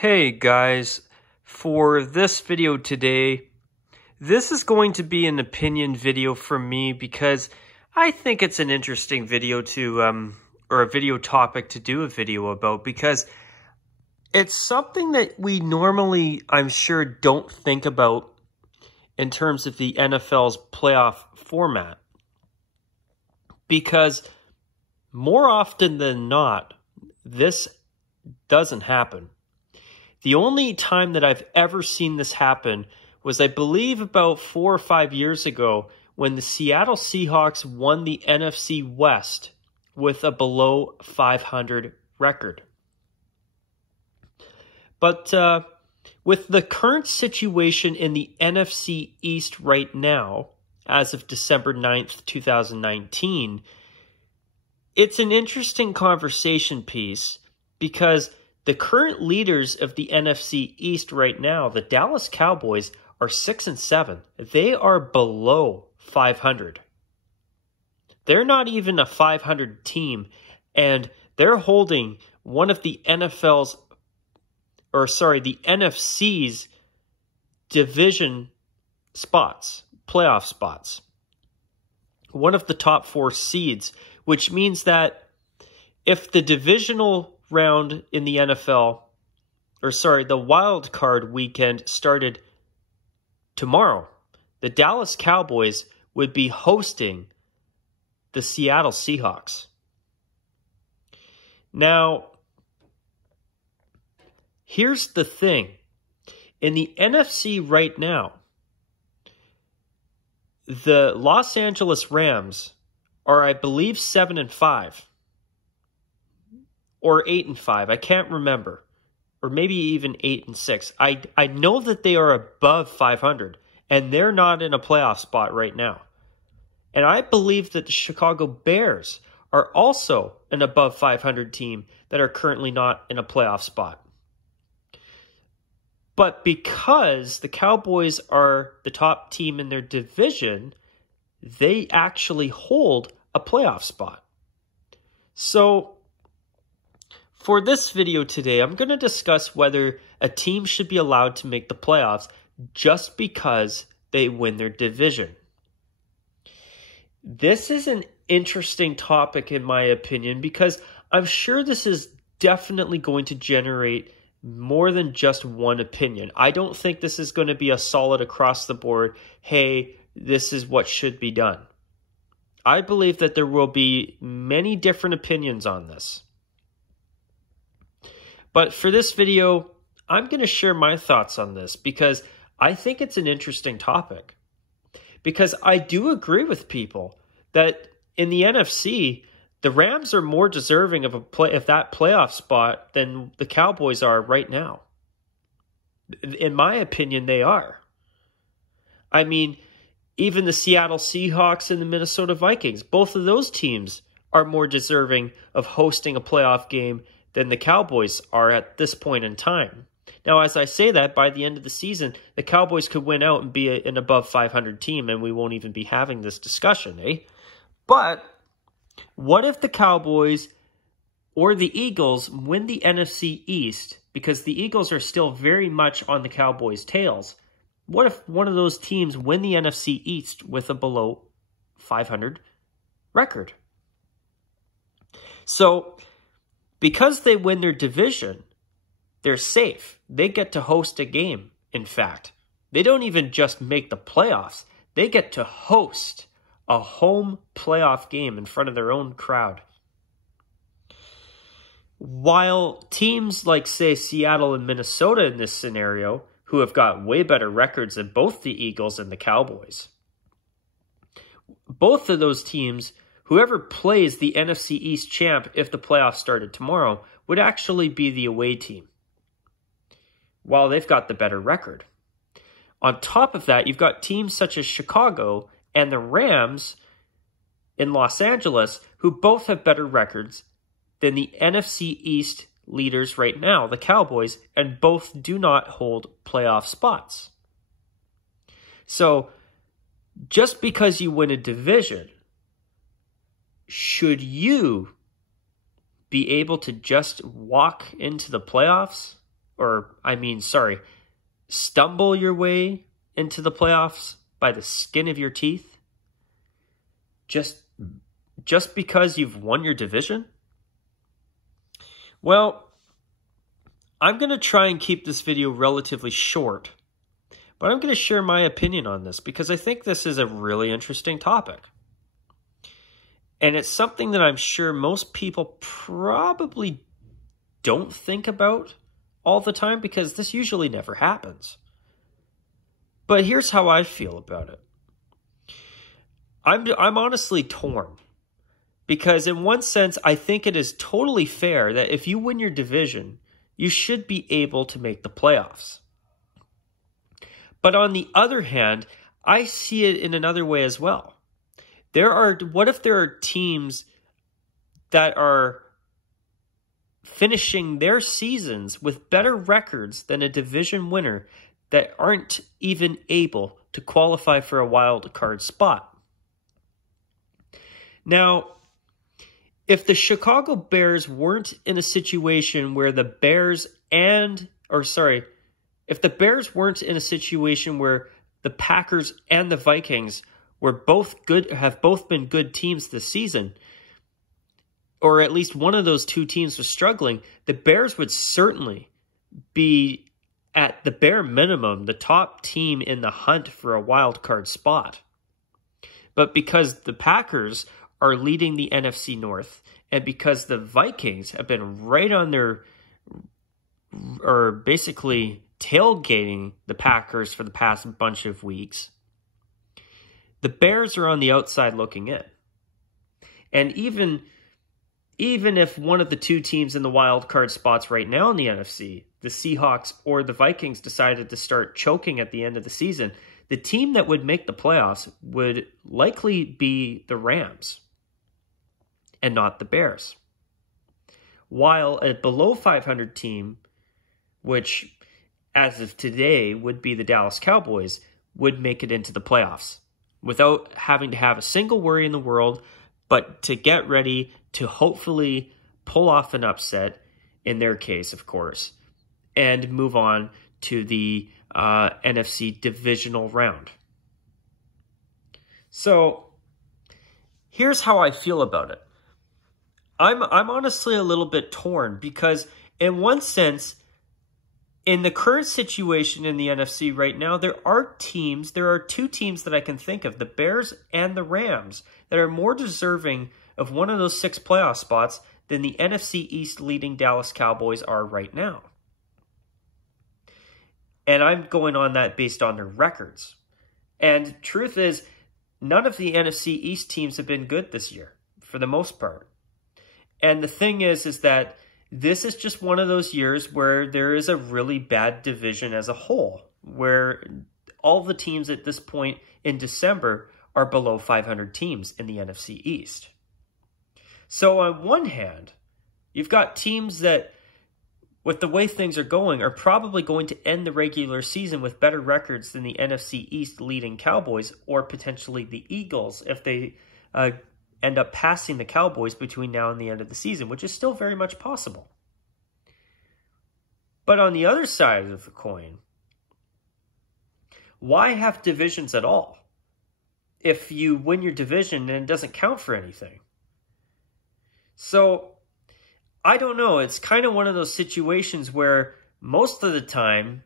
Hey guys, for this video today, this is going to be an opinion video for me because I think it's an interesting video to, or a video topic to do a video about, because it's something that we normally, I'm sure, don't think about in terms of the NFL's playoff format. Because more often than not, this doesn't happen. The only time that I've ever seen this happen was, I believe, about 4 or 5 years ago when the Seattle Seahawks won the NFC West with a below 500 record. But with the current situation in the NFC East right now, as of December 9th, 2019, it's an interesting conversation piece because the current leaders of the NFC East right now, the Dallas Cowboys, are 6-7. They are below 500. They're not even a 500 team, and they're holding one of the the NFC's division spots, playoff spots. One of the top 4 seeds, which means that if the divisional round in the NFL, the wild card weekend started tomorrow, the Dallas Cowboys would be hosting the Seattle Seahawks. Now, here's the thing. In the NFC right now, the Los Angeles Rams are, I believe, 7-5. Or 8-5, I can't remember. Or maybe even 8-6. I know that they are above 500, and they're not in a playoff spot right now. And I believe that the Chicago Bears are also an above 500 team that are currently not in a playoff spot. But because the Cowboys are the top team in their division, they actually hold a playoff spot. So for this video today, I'm going to discuss whether a team should be allowed to make the playoffs just because they win their division. This is an interesting topic in my opinion because I'm sure this is definitely going to generate more than just one opinion. I don't think this is going to be a solid across the board, hey, this is what should be done. I believe that there will be many different opinions on this. But for this video, I'm going to share my thoughts on this because I think it's an interesting topic. Because I do agree with people that in the NFC, the Rams are more deserving of that playoff spot than the Cowboys are right now. In my opinion, they are. I mean, even the Seattle Seahawks and the Minnesota Vikings, both of those teams are more deserving of hosting a playoff game than the Cowboys are at this point in time. Now, as I say that, by the end of the season, the Cowboys could win out and be an above 500 team, and we won't even be having this discussion, eh? But what if the Cowboys or the Eagles win the NFC East, because the Eagles are still very much on the Cowboys' tails? What if one of those teams win the NFC East with a below 500 record? So, because they win their division, they're safe. They get to host a game, in fact. They don't even just make the playoffs. They get to host a home playoff game in front of their own crowd. While teams like, say, Seattle and Minnesota in this scenario, who have got way better records than both the Eagles and the Cowboys, both of those teams, whoever plays the NFC East champ if the playoffs started tomorrow, would actually be the away team, while they've got the better record. On top of that, you've got teams such as Chicago and the Rams in Los Angeles, who both have better records than the NFC East leaders right now, the Cowboys, and both do not hold playoff spots. So, just because you win a division, should you be able to just walk into the playoffs stumble your way into the playoffs by the skin of your teeth just because you've won your division? Well, I'm going to try and keep this video relatively short, but I'm going to share my opinion on this because I think this is a really interesting topic. And it's something that I'm sure most people probably don't think about all the time because this usually never happens. But here's how I feel about it. I'm honestly torn because in one sense, I think it is totally fair that if you win your division, you should be able to make the playoffs. But on the other hand, I see it in another way as well. What if there are teams that are finishing their seasons with better records than a division winner that aren't even able to qualify for a wild card spot? Now, if the Chicago Bears weren't in a situation where if the Bears weren't in a situation where the Packers and the Vikings have both been good teams this season, or at least one of those two teams was struggling, the Bears would certainly be, at the bare minimum, the top team in the hunt for a wild card spot. But because the Packers are leading the NFC North, and because the Vikings have been right on basically tailgating the Packers for the past bunch of weeks, the Bears are on the outside looking in. And even if one of the two teams in the wild card spots right now in the NFC, the Seahawks or the Vikings, decided to start choking at the end of the season, the team that would make the playoffs would likely be the Rams and not the Bears. While a below 500 team, which as of today would be the Dallas Cowboys, would make it into the playoffs without having to have a single worry in the world, but to get ready to hopefully pull off an upset, in their case, of course, and move on to the NFC divisional round. So here's how I feel about it. I'm honestly a little bit torn because in one sense, in the current situation in the NFC right now, there are two teams that I can think of, the Bears and the Rams, that are more deserving of one of those 6 playoff spots than the NFC East leading Dallas Cowboys are right now. And I'm going on that based on their records. And truth is, none of the NFC East teams have been good this year, for the most part. And the thing is that this is just one of those years where there is a really bad division as a whole, where all the teams at this point in December are below 500 teams in the NFC East. So on one hand, you've got teams that, with the way things are going, are probably going to end the regular season with better records than the NFC East leading Cowboys, or potentially the Eagles if they end up passing the Cowboys between now and the end of the season, which is still very much possible. But on the other side of the coin, why have divisions at all? If you win your division, then it doesn't count for anything. So, I don't know. It's kind of one of those situations where most of the time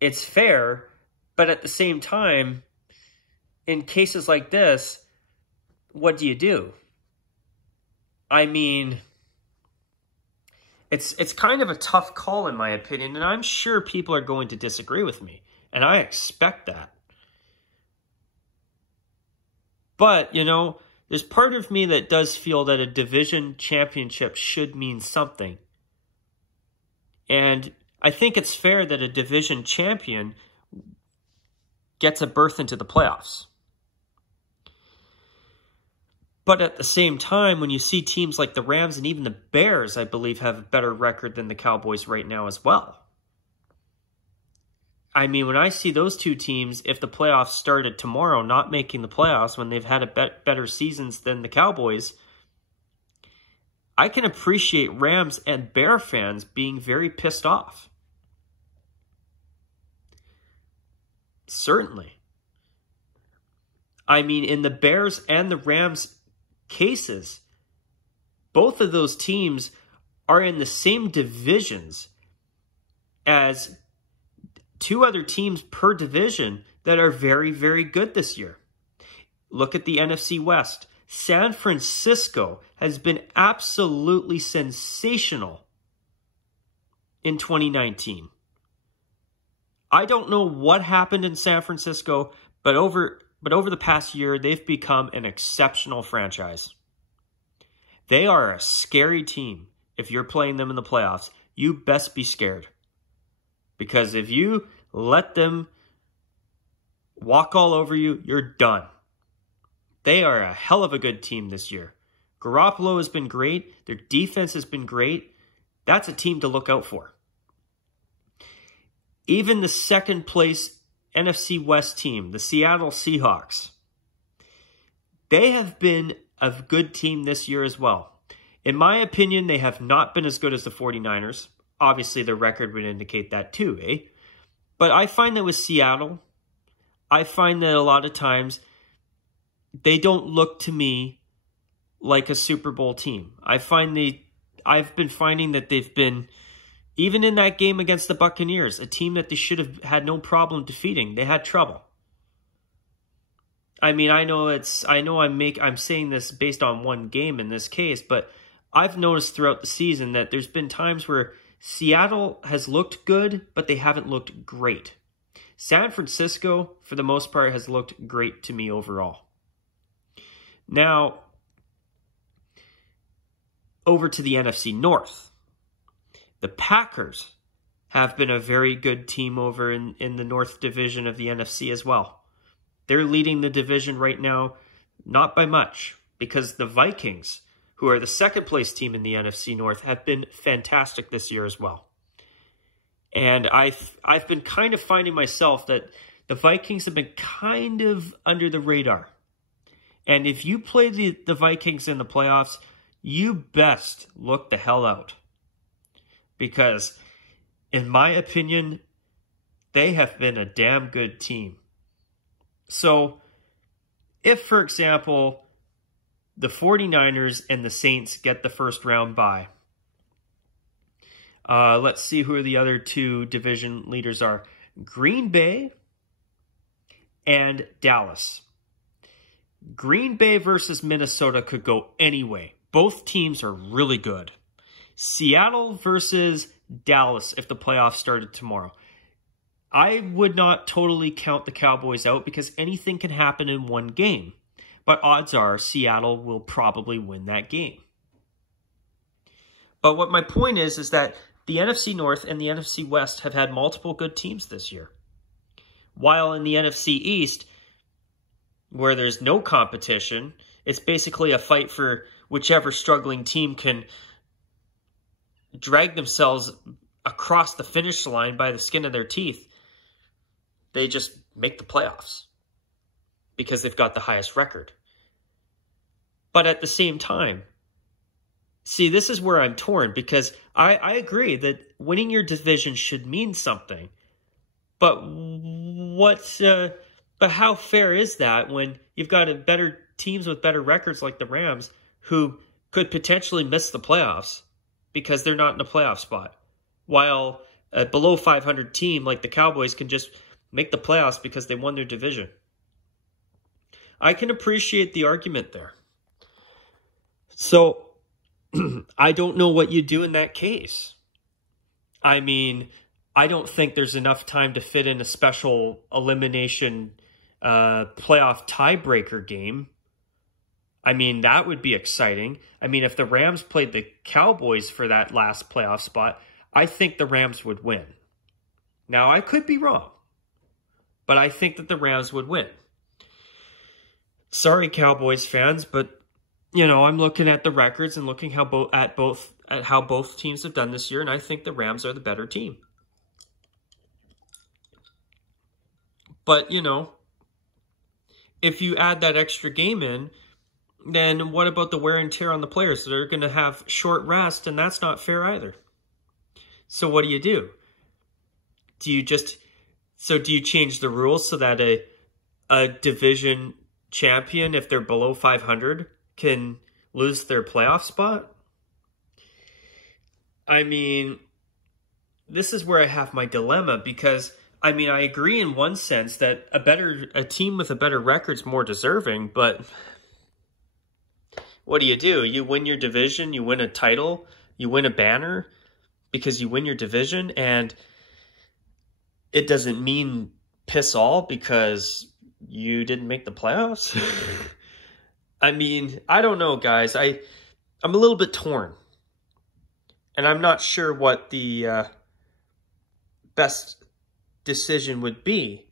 it's fair, but at the same time, in cases like this, what do? I mean, it's kind of a tough call in my opinion, and I'm sure people are going to disagree with me, and I expect that. But, there's part of me that does feel that a division championship should mean something. And I think it's fair that a division champion gets a berth into the playoffs. But at the same time, when you see teams like the Rams and even the Bears, I believe, have a better record than the Cowboys right now as well. I mean, when I see those two teams, if the playoffs started tomorrow, not making the playoffs when they've had a better seasons than the Cowboys, I can appreciate Rams and Bear fans being very pissed off. Certainly. I mean, in the Bears and the Rams cases, both of those teams are in the same divisions as two other teams per division that are very, very good this year. Look at the NFC West. San Francisco has been absolutely sensational in 2019. I don't know what happened in San Francisco, but over the past year, they've become an exceptional franchise. They are a scary team. If you're playing them in the playoffs, you best be scared. Because if you let them walk all over you, you're done. They are a hell of a good team this year. Garoppolo has been great. Their defense has been great. That's a team to look out for. Even the second place NFC West team, the Seattle Seahawks, they have been a good team this year as well. In my opinion, they have not been as good as the 49ers. Obviously, the record would indicate that too, eh? But I find that with Seattle, I find that a lot of times they don't look to me like a Super Bowl team. I've been finding that they've been, even in that game against the Buccaneers, a team that they should have had no problem defeating, they had trouble. I mean, I'm saying this based on one game in this case, but I've noticed throughout the season that there's been times where Seattle has looked good, but they haven't looked great. San Francisco, for the most part, has looked great to me overall. Now, over to the NFC North. The Packers have been a very good team over in the North Division of the NFC as well. They're leading the division right now, not by much, because the Vikings, who are the second place team in the NFC North, have been fantastic this year as well. And I've been kind of finding myself that the Vikings have been kind of under the radar. And if you play the Vikings in the playoffs, you best look the hell out. Because, in my opinion, they have been a damn good team. So, if, for example, the 49ers and the Saints get the first round bye, let's see who the other two division leaders are. Green Bay and Dallas. Green Bay versus Minnesota could go any way. Both teams are really good. Seattle versus Dallas if the playoffs started tomorrow. I would not totally count the Cowboys out because anything can happen in one game. But odds are Seattle will probably win that game. But what my point is that the NFC North and the NFC West have had multiple good teams this year. While in the NFC East, where there's no competition, it's basically a fight for whichever struggling team can drag themselves across the finish line by the skin of their teeth. They just make the playoffs because they've got the highest record. But at the same time, see, this is where I'm torn because I agree that winning your division should mean something. But but how fair is that when you've got better teams with better records like the Rams who could potentially miss the playoffs because they're not in a playoff spot, while a below 500 team like the Cowboys can just make the playoffs because they won their division? I can appreciate the argument there. So, I don't know what you do in that case. I mean, I don't think there's enough time to fit in a special elimination playoff tiebreaker game. I mean, that would be exciting. I mean, if the Rams played the Cowboys for that last playoff spot, I think the Rams would win. Now, I could be wrong, but I think that the Rams would win. Sorry, Cowboys fans, but you know, I'm looking at the records and looking how both teams have done this year, and I think the Rams are the better team. But, you know, if you add that extra game in, then what about the wear and tear on the players? They're going to have short rest, and that's not fair either. So what do? Do you just So do you change the rules so that a division champion, if they're below 500, can lose their playoff spot? I mean, this is where I have my dilemma, because I mean, I agree in one sense that a team with a better record is more deserving, but what do? You win your division, you win a title, you win a banner because you win your division, and it doesn't mean piss all because you didn't make the playoffs. I mean, I don't know, guys. I'm a little bit torn. And I'm not sure what the best decision would be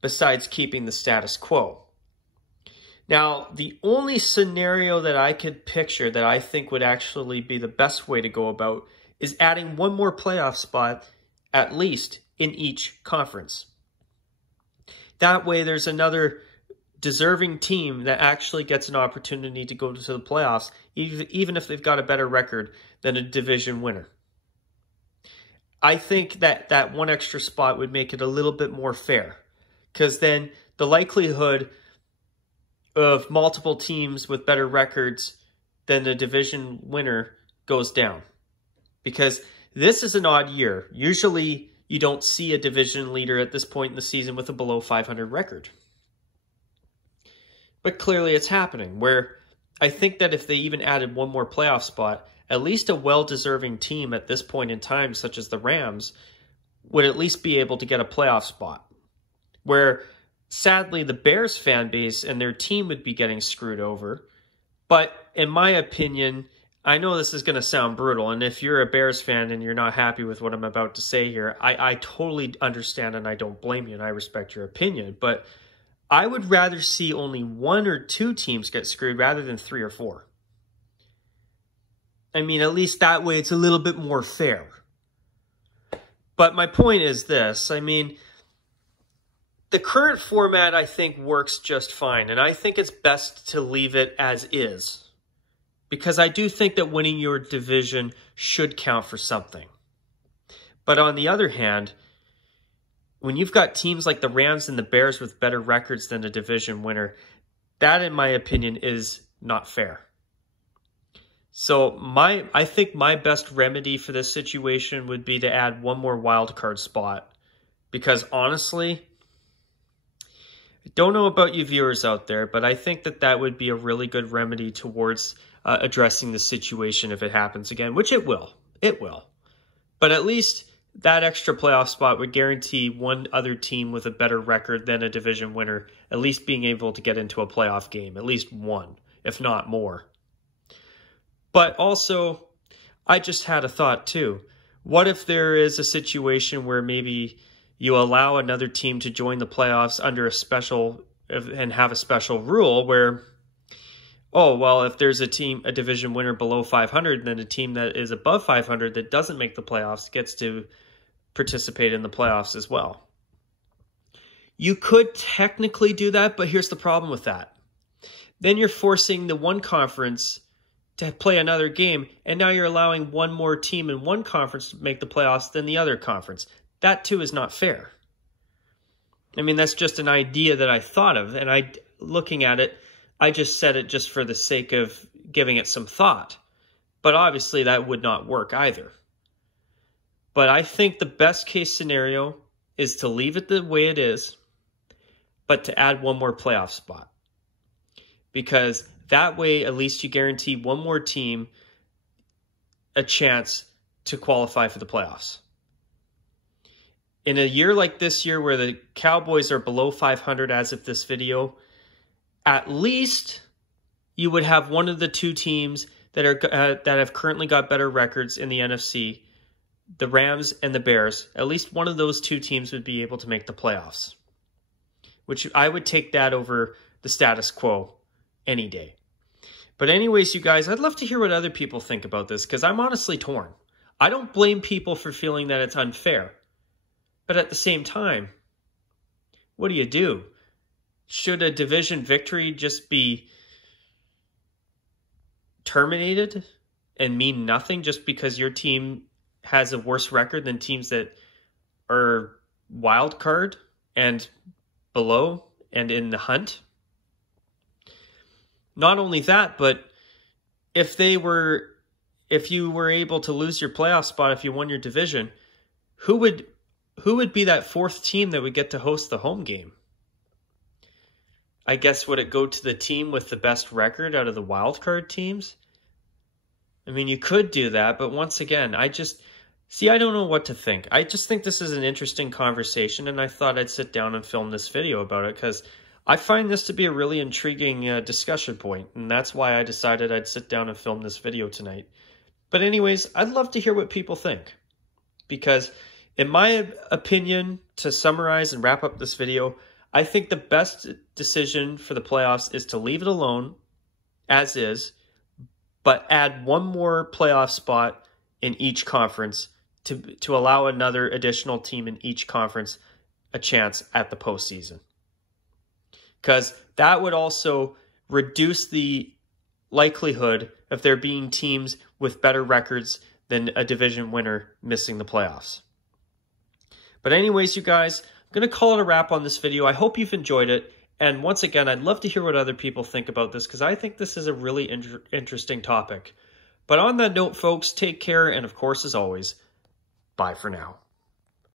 besides keeping the status quo. Now, the only scenario that I could picture that I think would actually be the best way to go about is adding one more playoff spot, at least, in each conference. That way, there's another deserving team that actually gets an opportunity to go to the playoffs, even if they've got a better record than a division winner. I think that one extra spot would make it a little bit more fair, because then the likelihood of multiple teams with better records than the division winner goes down. Because this is an odd year. Usually you don't see a division leader at this point in the season with a below 500 record. But clearly it's happening, where I think that if they even added one more playoff spot, at least a well-deserving team at this point in time, such as the Rams, would at least be able to get a playoff spot. Where, sadly, the Bears fan base and their team would be getting screwed over. But in my opinion, I know this is going to sound brutal, and if you're a Bears fan and you're not happy with what I'm about to say here, I totally understand and I don't blame you and I respect your opinion. But I would rather see only one or two teams get screwed rather than 3 or 4. I mean, at least that way it's a little bit more fair. But my point is this. I mean, the current format, I think, works just fine. And I think it's best to leave it as is. Because I do think that winning your division should count for something. But on the other hand, when you've got teams like the Rams and the Bears with better records than a division winner, that, in my opinion, is not fair. So I think my best remedy for this situation would be to add one more wild card spot. Because honestly, I don't know about you viewers out there, but I think that would be a really good remedy towards addressing the situation if it happens again, which it will. It will. But at least that extra playoff spot would guarantee one other team with a better record than a division winner at least being able to get into a playoff game, at least one, if not more. But also, I just had a thought too. What if there is a situation where maybe you allow another team to join the playoffs under a special and have a special rule where, oh, well, if there's a division winner below 500, then a team that is above 500 that doesn't make the playoffs gets to participate in the playoffs as well. You could technically do that, but here's the problem with that. Then you're forcing the one conference to play another game, and now you're allowing one more team in one conference to make the playoffs than the other conference. That, too, is not fair. I mean, that's just an idea that I thought of, and looking at it, I just said it just for the sake of giving it some thought. But obviously, that would not work either. But I think the best case scenario is to leave it the way it is, but to add one more playoff spot. Because that way, at least you guarantee one more team a chance to qualify for the playoffs. In a year like this year where the Cowboys are below 500 as of this video, at least you would have one of the two teams that have currently got better records in the NFC, the Rams and the Bears. At least one of those two teams would be able to make the playoffs, which I would take that over the status quo any day. But anyways, you guys, I'd love to hear what other people think about this, because I'm honestly torn. I don't blame people for feeling that it's unfair. But at the same time, what do? Should a division victory just be terminated and mean nothing just because your team has a worse record than teams that are wild card and below and in the hunt. Not only that, but if you were able to lose your playoff spot, if you won your division, who would be that fourth team that would get to host the home game? I guess would it go to the team with the best record out of the wild card teams? I mean, you could do that, but once again, I don't know what to think. I just think this is an interesting conversation, and I thought I'd sit down and film this video about it because I find this to be a really intriguing discussion point, and that's why I decided I'd sit down and film this video tonight. But anyways, I'd love to hear what people think, because in my opinion, to summarize and wrap up this video, I think the best decision for the playoffs is to leave it alone as is, but add one more playoff spot in each conference to allow another additional team in each conference a chance at the postseason. Because that would also reduce the likelihood of there being teams with better records than a division winner missing the playoffs. But anyways, you guys, I'm going to call it a wrap on this video. I hope you've enjoyed it. And once again, I'd love to hear what other people think about this because I think this is a really interesting topic. But on that note, folks, take care. And of course, as always, bye for now.